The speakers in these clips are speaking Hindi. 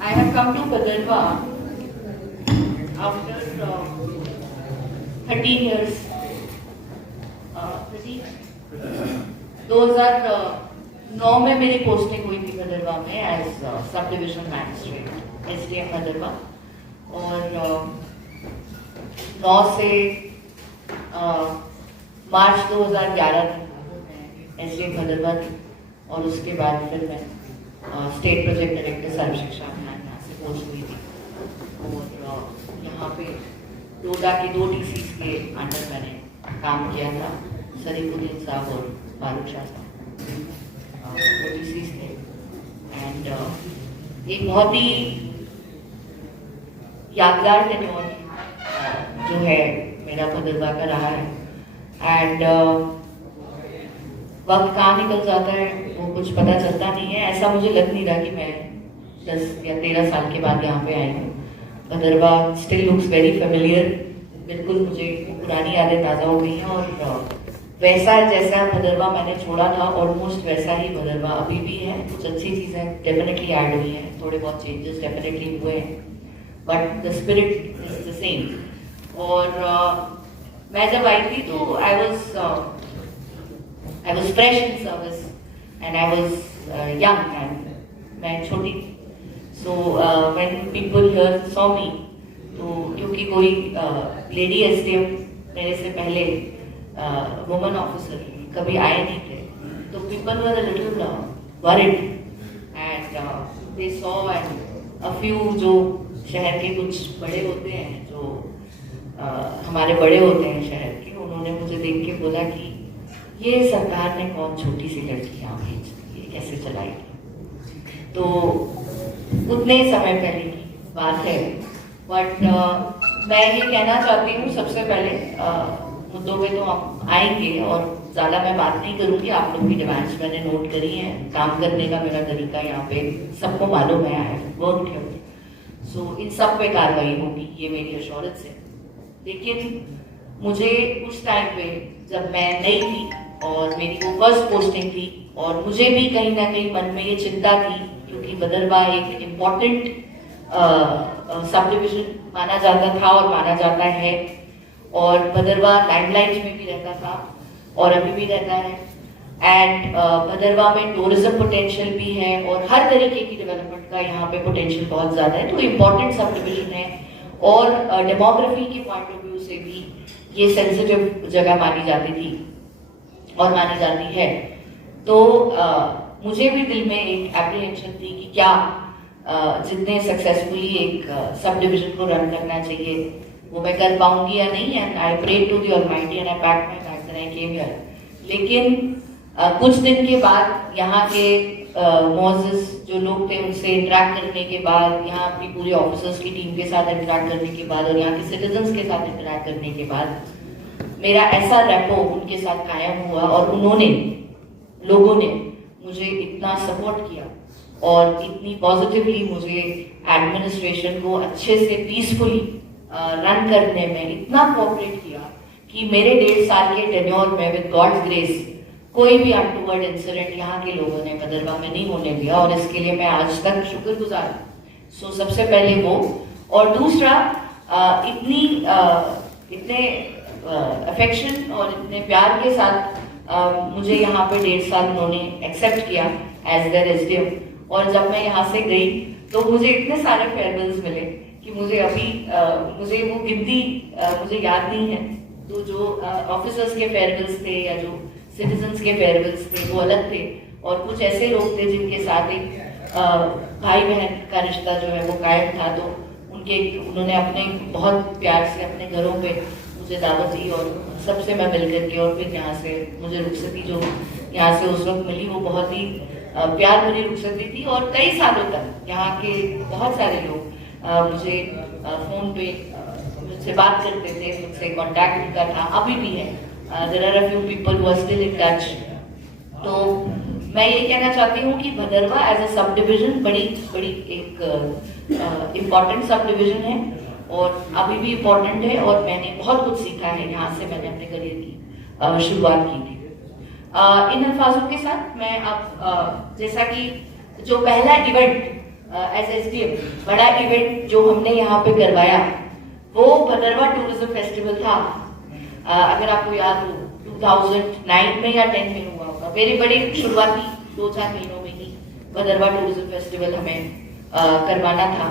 I have come to Bhadarwah after 13 years. 2009 में मेरी पोस्टिंग हुई थी भदरवा में as sub division magistrate SDM Bhaderwah, और 9 से मार्च 2011 तक SDM भदरवा थी, और उसके बाद फिर मैं स्टेट प्रोजेक्ट डायरेक्टर सर्व शिक्षा अभियान यहाँ से पोस्ट हुई थी, और यहाँ पे डोडा के 2 DCs के अंडर मैंने काम किया था। सरीफुद्दीन साहब और फारूक शाह साहब 2 DCs थे, एंड एक बहुत ही यादगार टेन्योर जो है मेरा भदरवा का रहा है। एंड वक्त कहाँ निकल जाता है वो कुछ पता चलता नहीं है। ऐसा मुझे लग नहीं रहा कि मैं 10 या 13 साल के बाद यहाँ पे आई हूँ। Bhaderwah still looks very familiar, बिल्कुल मुझे पुरानी यादें ताज़ा हो गई हैं, और वैसा जैसा भदरवा मैंने छोड़ा था ऑलमोस्ट वैसा ही भदरवा अभी भी है। कुछ अच्छी चीज़ें डेफिनेटली ऐड हुई हैं, थोड़े बहुत चेंजेस डेफिनेटली हुए हैं, but the spirit is the same. और मैं जब आई थी तो I was fresh in service and I was young, and मैं छोटी थी। So when people here saw me, तो क्योंकि कोई लेडी SDM मेरे से पहले वुमन ऑफिसर कभी आए नहीं थे, तो people were a little worried, and they saw and a few जो शहर के कुछ बड़े होते हैं, जो हमारे बड़े होते हैं शहर के, उन्होंने मुझे देख के बोला कि ये सरकार ने कौन छोटी सी लड़की यहाँ भेज दी, ये कैसे चलाएगी। तो उतने ही समय पहले की बात है, बट मैं ये कहना चाहती हूँ सबसे पहले, मुद्दों पे तो हम आएंगे और ज़्यादा मैं बात नहीं करूँगी। आप लोग की डिमांड्स मैंने नोट करी हैं, काम करने का मेरा तरीका यहाँ पे सबको मालूम है, आई वर्क हियर, सो इन सब पे कार्रवाई होगी, ये मेरी एश्योरेंस है। लेकिन मुझे उस टाइम पे जब मैं नई थी और मेरी वो फर्स्ट पोस्टिंग थी, और मुझे भी कहीं ना कहीं मन में ये चिंता थी, क्योंकि भदरवा एक इम्पॉर्टेंट सब डिविजन माना जाता था और माना जाता है, और भदरवा लाइमलाइट में भी रहता था और अभी भी रहता है। एंड भदरवा में टूरिज्म पोटेंशियल भी है, और हर तरीके की डेवलपमेंट का यहाँ पे पोटेंशियल बहुत ज़्यादा है, तो इम्पॉर्टेंट सब डिविजन है, और डेमोग्राफी के पॉइंट ऑफ व्यू से भी ये सेंसिटिव जगह मानी जाती थी और मानी जाती है। तो मुझे भी दिल में एक एप्रीहेंशन थी कि क्या जितने सक्सेसफुली एक सब डिविजन को रन करना चाहिए वो मैं कर पाऊंगी या नहीं, and I prayed to the almighty and I packed my bags and I came here. लेकिन कुछ दिन के बाद यहाँ के मोजेस जो लोग थे उनसे इंटरेक्ट करने के बाद, यहाँ अपनी पूरी ऑफिसर्स की टीम के साथ इंटरेक्ट करने के बाद, और यहाँ के सिटीजन्स के साथ इंटरेक्ट करने के बाद मेरा ऐसा रेपो उनके साथ कायम हुआ, और उन्होंने लोगों ने मुझे इतना सपोर्ट किया और इतनी पॉजिटिवली मुझे एडमिनिस्ट्रेशन को अच्छे से पीसफुली रन करने में इतना कोऑपरेट किया कि मेरे 1.5 साल के टेन्योर में विद गॉड्स ग्रेस कोई भी अनटूवर्ड इंसिडेंट यहाँ के लोगों ने भदरवा में नहीं होने दिया, और इसके लिए मैं आज तक शुक्रगुजार हूँ। सो सबसे पहले वो, और दूसरा इतने अफेक्शन और इतने प्यार के साथ मुझे यहाँ पे 1.5 साल उन्होंने एक्सेप्ट किया एज देयर SDM, और जब मैं यहाँ से गई तो मुझे इतने सारे फेयरवेल्स मिले कि मुझे अभी मुझे वो गिनती मुझे याद नहीं है। तो जो ऑफिसर्स के फेयरवेल्स थे या जो सिटीजन्स के फेयरवेल्स थे वो अलग थे, और कुछ ऐसे लोग थे जिनके साथ एक भाई बहन का रिश्ता जो है वो कायम था। तो उन्होंने अपने बहुत प्यार से अपने घरों पे मुझे दावत दी, और सबसे मैं मिल करके, और फिर यहाँ से मुझे रुखसती जो यहाँ से उस वक्त मिली वो बहुत ही प्यार भरी रुखसती थी। और कई सालों तक यहाँ के बहुत सारे लोग मुझे फ़ोन पे मुझसे बात करते थे, मुझसे कांटेक्ट उनका था, अभी भी है। There are a few people who are still in touch. तो मैं ये कहना चाहती हूँ कि Bhaderwah as a sub division बड़ी एक इम्पॉर्टेंट सब डिविजन है, और अभी भी इम्पोर्टेंट है, और मैंने बहुत कुछ सीखा है यहाँ से। मैंने अपने करियर की शुरुआत की थी। इन अल्फाजों के साथ मैं अब जैसा कि जो पहला इवेंट एज एसडीएम बड़ा इवेंट जो हमने यहाँ पे करवाया वो भदरवा टूरिज्म फेस्टिवल था। अगर आपको याद हो 2009 में या 10 में हुआ होगा। मेरी बड़ी शुरुआती 2-4 महीनों में ही भदरवा टूरिज्म फेस्टिवल हमें करवाना था।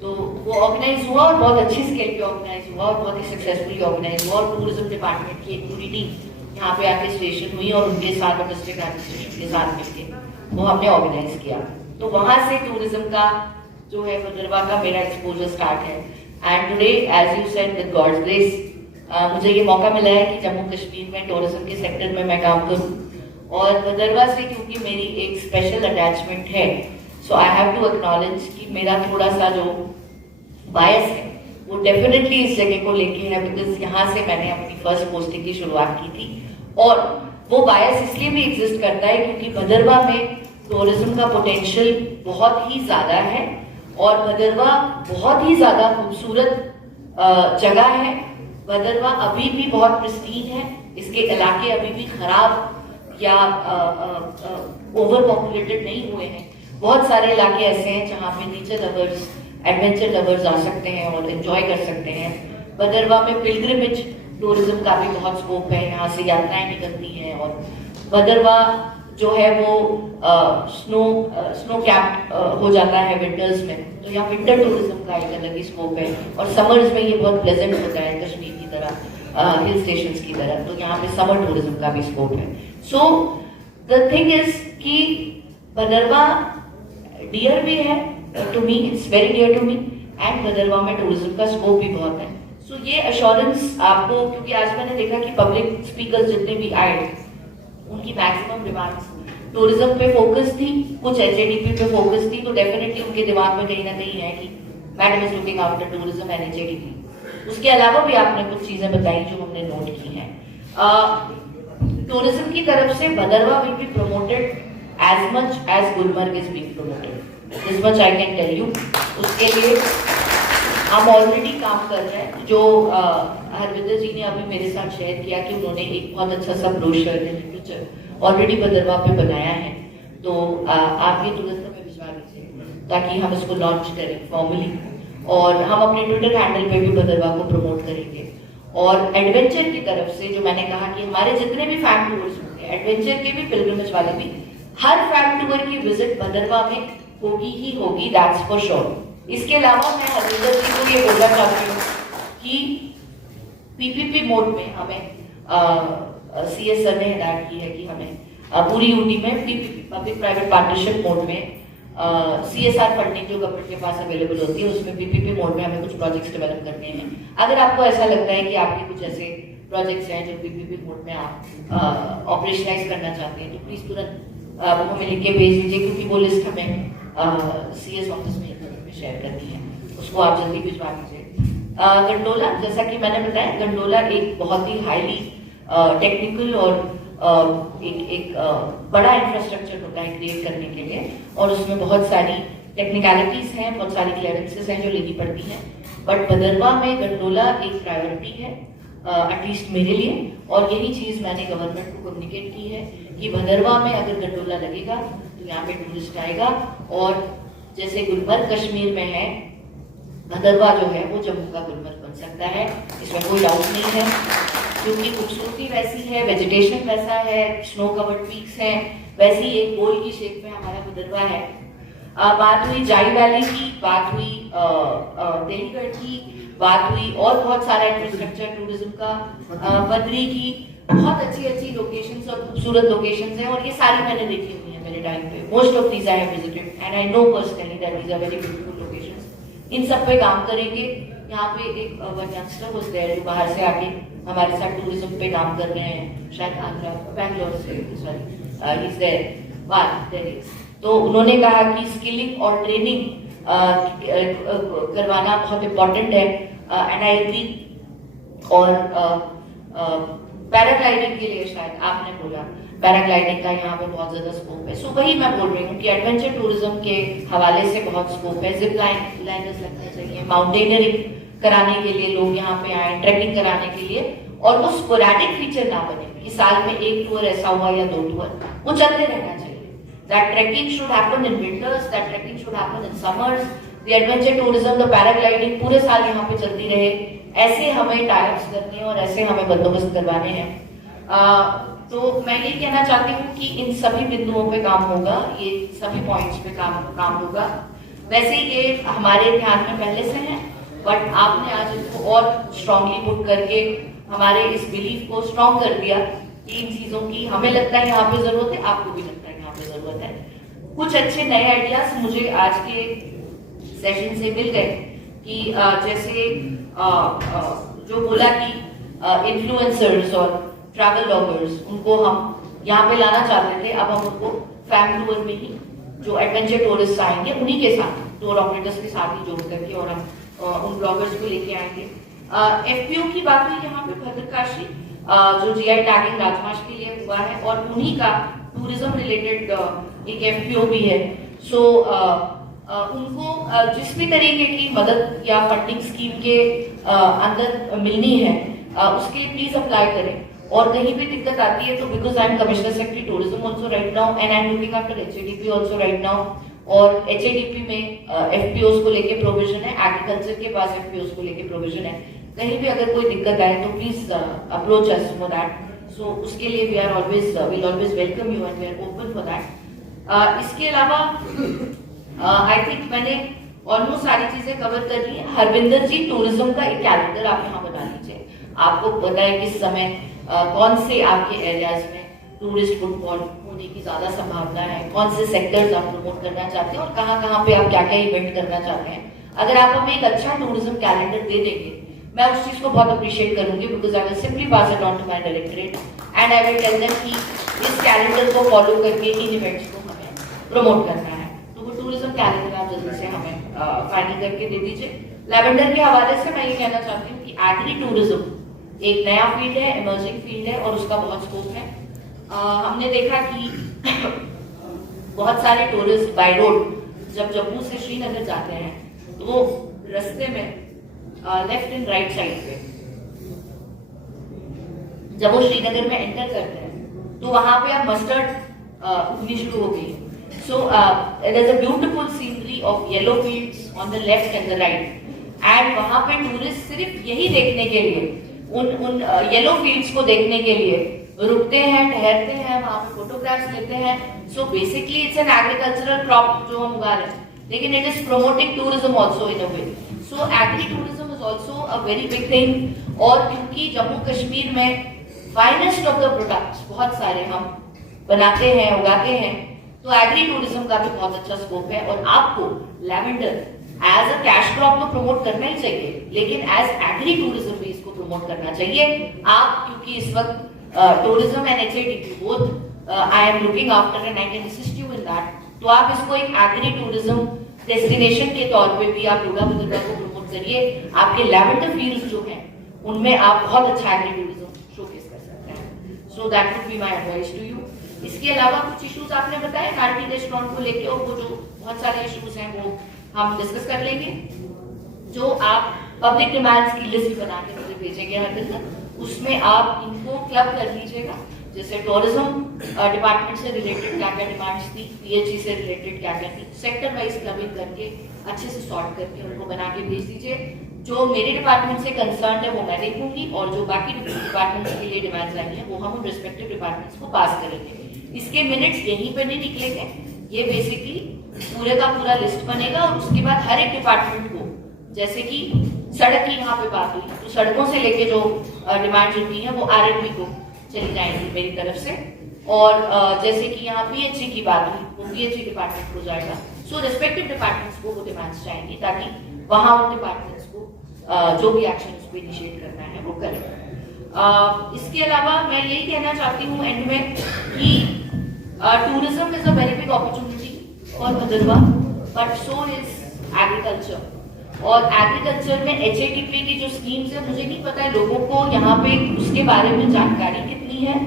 तो वो ऑर्गेनाइज हुआ और बहुत अच्छी स्केल पे ऑर्गेनाइज हुआ और बहुत ही सक्सेसफुली ऑर्गेनाइज हुआ और टूरिज्म डिपार्टमेंट की एक पूरी टीम यहाँ पे आके स्टेशन हुई और उनके साथ डिस्ट्रिक्ट एडमिनिस्ट्रेशन के साथ मिलकर वो हमने ऑर्गेनाइज किया। तो वहां से टूरिज्म का जो है भदरवा का मेरा एक्सपोजर स्टार्ट है। And today as you said with God's grace मुझे ये मौका मिला है कि जम्मू कश्मीर में टूरिज्म के सेक्टर में मैं काम करूं और भदरवा से क्योंकि मेरी एक स्पेशल अटैचमेंट है, सो आई हैव टू एक्नॉलेज कि मेरा थोड़ा सा जो बायस है वो डेफिनेटली इस जगह को लेके है, बिकॉज यहाँ से मैंने अपनी फर्स्ट पोस्टिंग की शुरुआत की थी। और वो बायस इसलिए भी एग्जिस्ट करता है क्योंकि भदरवा में टूरिज्म का पोटेंशियल बहुत ही ज्यादा है और भदरवा बहुत ही ज्यादा खूबसूरत जगह है। भदरवा अभी भी बहुत प्रिस्टीन है, इसके इलाके अभी भी खराब या ओवर पॉपुलेटेड नहीं हुए हैं। बहुत सारे इलाके ऐसे हैं जहाँ पे नेचर लवर्स, एडवेंचर लवर्स आ सकते हैं और एंजॉय कर सकते हैं। भदरवा में पिलग्रिमेज टूरिज्म का भी बहुत स्कोप है, यहाँ से यात्राएं निकलती हैं और भदरवा जो है वो स्नो कैप हो जाता है विंटर्स में, तो यहाँ विंटर टूरिज्म का एक अलग ही स्कोप है और समर्स में ये बहुत प्लेजेंट होता है कश्मीर की तरह, हिल स्टेशंस की तरह, तो यहाँ पे समर टूरिज्म का भी स्कोप है। सो द थिंग इज कि भदरवा डियर भी है to me, it's very dear to me, and Bhaderwah में टूरिज्म का स्कोप भी बहुत है। सो ये अश्योरेंस आपको, क्योंकि आज मैंने देखा कि पब्लिक स्पीकर्स जितने भी आए उनकी मैक्सिमम डिमांड्स टूरिज्म पे फोकस थी, कुछ एचएडीपी पे फोकस थी, तो डेफिनेटली उनके दिमाग में कहीं ना कहीं है कि madam is looking after tourism and HADP. उसके अलावा भी आपने कुछ चीजें बताई जो हमने नोट की हैं। टूरिज्म की तरफ से Bhaderwah will be promoted as much as Gulmarg is being promoted, this much I can tell you. उसके लिए हम ऑलरेडी काम कर रहे हैं। जो हरविंदर जी ने अभी मेरे साथ शेयर किया कि उन्होंने एक बहुत अच्छा सा ब्रोशर लिटरेचर ऑलरेडी भदरवा पे बनाया है, तो आप ये तुरंत हमें भिजवा दीजिए ताकि हम इसको लॉन्च करें फॉर्मली, और हम अपने ट्विटर हैंडल पे भी भदरवा को प्रमोट करेंगे। और एडवेंचर की तरफ से जो मैंने कहा कि हमारे जितने भी फैम टूर्स होंगे, एडवेंचर के भी पिलग्रिमेज वाले भी, हर फैम टूर की विजिट भदरवा में होगी ही होगी, दैट्स फॉर श्योर। इसके अलावा मैं हरविंदर जी को ये बोलना चाहती हूँ कि पीपीपी मोड में हमें सीएस सर ने हिदायत की है कि हमें पूरी यूटी में PPP public private partnership mode में सीएसआर फंडिंग जो गवर्नमेंट के पास अवेलेबल होती है उसमें पीपीपी मोड में हमें कुछ प्रोजेक्ट्स डेवलप करने हैं। अगर आपको ऐसा लगता है कि आपके कुछ ऐसे प्रोजेक्ट्स हैं जो पीपीपी मोड में आप ऑपरेशनलाइज करना चाहते हैं, तो प्लीज तुरंत वो हमें लिख के भेज दीजिए, क्योंकि वो लिस्ट हमें सीएस ऑफिस में शेयर करनी है, उसको आप जल्दी भिजवा दीजिए। गंडोला, जैसा कि मैंने बताया, गंडोला एक बहुत ही हाईली टेक्निकल और एक बड़ा इंफ्रास्ट्रक्चर होता है क्रिएट करने के लिए, और उसमें बहुत सारी टेक्निकलिटीज हैं, बहुत सारी क्लियरेंसेस हैं जो लेनी पड़ती हैं। बट भदरवा में गंडोला एक प्रायोरिटी है, एटलीस्ट मेरे लिए, और यही चीज मैंने गवर्नमेंट को कम्युनिकेट की है कि भदरवा में अगर गंडोला लगेगा तो यहाँ पे टूरिस्ट आएगा, और जैसे गुलमर्ग कश्मीर में है, भदरवा जो है वो जम्मू का गुलमर्ग बन सकता है, इसमें कोई डाउट नहीं है, क्योंकि खूबसूरती वैसी है, वेजिटेशन वैसा है, स्नो कवर्ड पीक्स हैं, वैसी एक गोल की शेप में हमारा भदरवा है। बात हुई जाई वैली की, बात हुई देलीगढ़ की, बात हुई और बहुत सारा इंफ्रास्ट्रक्चर टूरिज्म का, बद्री की, बहुत अच्छी अच्छी लोकेशंस और खूबसूरत लोकेशंस हैं, और ये सारी मैंने देखी हुई है मेरे टाइम पे। Most of these I have visited and I know personally that these are very beautiful locations. इन सब पे काम करेंगे। यहाँ पे एक वन यंगस्टर वाज देयर जो बाहर से आके हमारे साथ टूरिज्म पे काम कर रहे हैं, शायद आंध्रा बैंगलोर से, सॉरी इज देयर, तो उन्होंने कहा कि स्किलिंग और ट्रेनिंग करवाना बहुत इम्पोर्टेंट है, एंड आई एग्री। और पैराग्लाइडिंग के लिए शायद आपने बोला, पैराग्लाइडिंग का यहाँ पे बहुत ज्यादा स्कोप है। सो वही मैं बोल रही हूँ कि एडवेंचर टूरिज्म के हवाले से बहुत स्कोप है। जिप लाइनर्स लगने चाहिए, माउंटेनियरिंग कराने के लिए लोग यहाँ पे आए, ट्रैकिंग कराने के लिए, और वो स्पोरैडिक फीचर ना बने कि साल में एक टूर ऐसा हुआ या 2 टूर, वो चलते रहना चाहिए। That trekking should happen in winters, that trekking should happen in summers. The adventure tourism, the paragliding पूरे साल यहाँ पे चलती रहे, ऐसे हमें टाइप्स करने हैं और ऐसे हमें बंदोबस्त करवाने हैं। तो मैं ये कहना चाहती हूँ कि इन सभी बिंदुओं पे काम होगा, ये सभी पॉइंट्स पे काम होगा। वैसे ये हमारे ध्यान में पहले से है, बट आपने आज इसको और स्ट्रांगली पुट करके हमारे इस बिलीफ को स्ट्रांग कर दिया कि इन चीजों की हमें लगता है यहाँ पे जरूरत है, आपको भी लगता है यहाँ पे जरूरत है। कुछ अच्छे नए आइडियाज मुझे आज के सेशन से मिल गए कि जैसे जो बोला कि इन्फ्लुएंसर्स और ट्रैवल ब्लॉगर्स उनको हम यहाँ पे लाना चाहते थे, अब हम उनको फैम टूर में ही जो एडवेंचर टूरिस्ट आएंगे उन्हीं के साथ, टूर ऑपरेटर्स के साथ ही जोड़ करके और हम उन ब्लॉगर्स को लेके आएंगे। एफपीओ की बात हुई यहाँ पे भद्रकाशी जो जीआई टैगिंग राजमार्ग के लिए हुआ है और उन्हीं का टूरिज्म रिलेटेड एक एफपीओ भी है। सो उनको जिस भी तरीके की मदद या फंडिंग स्कीम के अंदर मिलनी है उसके लिए प्लीज अप्लाई करें। और कहीं भी दिक्कत आती है तो because I am commissioner secretary tourism also right now and I am looking after HADP also right now, और एचएडीपी में एफपीओस को लेके प्रोविजन है, एग्रीकल्चर के पास एफपीओस को लेके प्रोविजन है। कहीं भी अगर कोई दिक्कत आए तो please approach us for that. So उसके लिए we always welcome you and we are open for that. इसके अलावा आई थिंक मैंने ऑलमोस्ट सारी चीजें कवर कर ली है। हरविंदर जी, टूरिज्म का एक कैलेंडर आप यहाँ बना लीजिए। आपको पता है किस समय कौन से आपके एरियाज में टूरिस्ट फुटफॉल होने की ज्यादा संभावना है, कौन से सेक्टर्स आप प्रमोट करना चाहते हैं और कहाँ पे आप क्या क्या इवेंट करना चाहते हैं। अगर आप हमें एक अच्छा टूरिज्म कैलेंडर दे देंगे, मैं उस चीज को बहुत अप्रिशिएट करूंगी, because I will simply pass it on to my directorate and I will tell them कि इस कैलेंडर को फॉलो करके इन इवेंट्स को हमें प्रमोट करना है। तो वो टूरिज्म कैलेंडर आप जल्दी से हमें फाइनल करके दे दीजिए। लैवेंडर के हवाले से मैं ये कहना चाहती हूँ कि एग्री टूरिज्म एक नया फील्ड है, इमर्जिंग फील्ड है और उसका बहुत स्कोप है। हमने देखा कि बहुत सारे टूरिस्ट बाय रोड जब जम्मू से श्रीनगर जाते हैं तो रास्ते में लेफ्ट एंड राइट साइड पे जब वो श्रीनगर में एंटर करते हैं तो वहां पे अब मस्टर्ड उगनी शुरू हो गई। So it is a beautiful scenery of yellow fields on the left and the right, and वहां पे टूरिस्ट सिर्फ यही देखने के लिए, उन येलो फील्ड्स को देखने के लिए रुकते हैं, ठहरते हैं, वहां पे फोटोग्राफ्स लेते हैं। So basically it's an agricultural crop जो हम उगा रहे हैं, लेकिन it is promoting tourism also in a way. So agri tourism is also a very big thing. और क्योंकि जम्मू कश्मीर में फाइनेस्ट ऑफ द प्रोडक्ट्स बहुत सारे हम बनाते हैं, उगाते हैं, तो एग्री टूरिज्म का भी बहुत अच्छा स्कोप है। और आपको lavender as a cash crop तो प्रमोट करना ही चाहिए, लेकिन एज एग्री टूरिज्म भी इसको प्रमोट करना चाहिए। आप क्योंकि इस वक्त tourism and HADP both I am looking after and I can assist you in that, तो आप इसको एक एग्री टूरिज्म डेस्टिनेशन के तौर पे भी आप योगा बुद्धा को प्रमोट करिए। आपके लैवेंडर फील्ड्स जो हैं उनमें आप बहुत अच्छा एग्री टूरिज्म शोकेस कर सकते हैं। So that would be my advice to you. इसके अलावा कुछ इश्यूज आपने बताए कार्टी रेस्टोरेंट को लेके, और वो जो बहुत सारे इश्यूज हैं वो हम डिस्कस कर लेंगे। जो आप पब्लिक डिमांड्स की लिस्ट बना के मुझे भेजेंगे हर दिन, उसमें आप इनको क्लब कर लीजिएगा। जैसे टूरिज्म डिपार्टमेंट से रिलेटेड क्या क्या डिमांड्स थी, पीएचई से रिलेटेड क्या क्या थी, सेक्टर वाइज क्लबिंग करके अच्छे से सॉर्ट करके उनको बना के भेज दीजिए। जो मेरे डिपार्टमेंट से कंसर्न है वो मैं देखूंगी, और जो बाकी डिपार्टमेंट्स के लिए डिमांड्स आई हैं वो हम रिस्पेक्टिव डिपार्टमेंट्स को पास करेंगे। इसके मिनट्स यहीं पर नहीं निकलेंगे, ये बेसिकली पूरे का पूरा लिस्ट बनेगा और उसके बाद हर एक डिपार्टमेंट को, जैसे कि सड़क की यहाँ पे बात हुई तो सड़कों से लेके जो डिमांड होती है वो आरएनबी को चली जाएंगी मेरी तरफ से, और जैसे कि यहाँ पीएचई की बात हुई वो पीएचई डिपार्टमेंट को जाएगा। सो रिस्पेक्टिव डिपार्टमेंट्स को वो डिमांड्स जाएंगी ताकि वहां उन डिपार्टमेंट्स को जो भी एक्शन उसको इनिशिएट करना है वो करें। इसके अलावा मैं यही कहना चाहती हूँ एंड में कि tourism is a very big opportunity for Bhaderwah, but so is agriculture. और एग्रीकल्चर में एचएडीपी की जो स्कीम्स है, मुझे नहीं पता है लोगों को यहाँ पे उसके बारे में जानकारी कितनी है,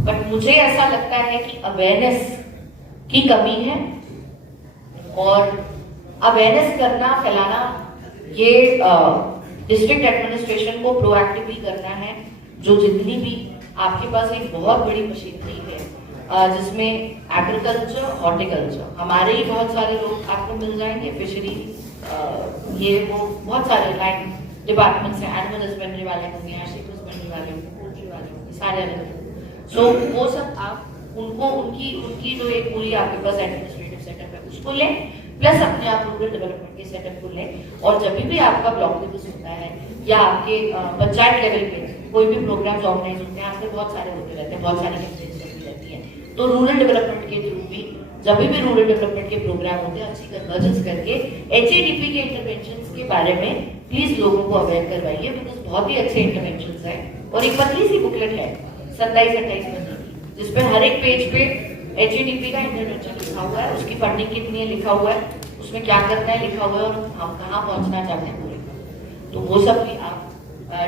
बट मुझे ऐसा लगता है कि अवेयरनेस की कमी है, और अवेयरनेस करना, फैलाना, ये डिस्ट्रिक्ट एडमिनिस्ट्रेशन को प्रोएक्टिवली करना है। जो जितनी भी आपके पास एक बहुत बड़ी मशीनरी है जिसमें एग्रीकल्चर, हॉर्टिकल्चर, हमारे ही बहुत सारे लोग आपको मिल जाएंगे, फिशरी, ये वो बहुत सारे लैंड डिपार्टमेंट्स हैं, एनिमल हस्बेंड्री वाले होंगे, एशिक हस्बेंड्री वाले होंगे, पोल्ट्री वाले होंगे, सारे अलग। सो वो सब आप उनको उनकी उनकी जो एक पूरी आपके पास एडमिनिस्ट्रेटिव सेटअप है उसको लें, प्लस अपने आप रूरल डेवलपमेंट के सेटअप को लें, और जब भी आपका ब्लॉक दिवस होता है या आपके पंचायत लेवल पे कोई भी प्रोग्राम्स ऑर्गेनाइज होते हैं, आजकल बहुत सारे होते रहते हैं, बहुत सारी कैंपेन्स होती रहती हैं, तो रूरल डेवलपमेंट के थ्रू भी जब भी रूरल डेवलपमेंट के प्रोग्राम होते हैं, अच्छी कन्वर्जेंस करके HADP के इंटरवेंशंस के बारे में प्लीज लोगों को अवेयर करवाइए, बिकॉज बहुत ही अच्छे इंटरवेंशंस हैं। और एक पतली सी बुकलेट है 27-28 पन्ने की, जिसपे हर एक पेज पे HADP का इंटरवेंशन लिखा हुआ है, उसकी फंडिंग कितनी है लिखा हुआ है, उसमें क्या करना है लिखा हुआ है, और हम कहाँ पहुँचना चाहते हैं पूरे। तो वो सब भी आप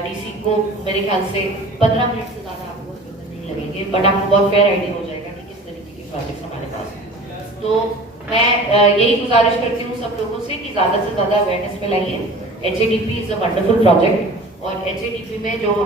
DC को मेरे ख्याल से 15 मिनट से ज़्यादा आपको नहीं लगेंगे, बट आपको बहुत फेयर आइडिया हो जाएगा कि किस तरीके के प्रोजेक्ट्स हमारे पास हैं। तो मैं यही गुजारिश करती हूँ सब लोगों से कि ज़्यादा से ज़्यादा अवेयरनेस फैलाइए। HADP is a wonderful project, और HADP में जो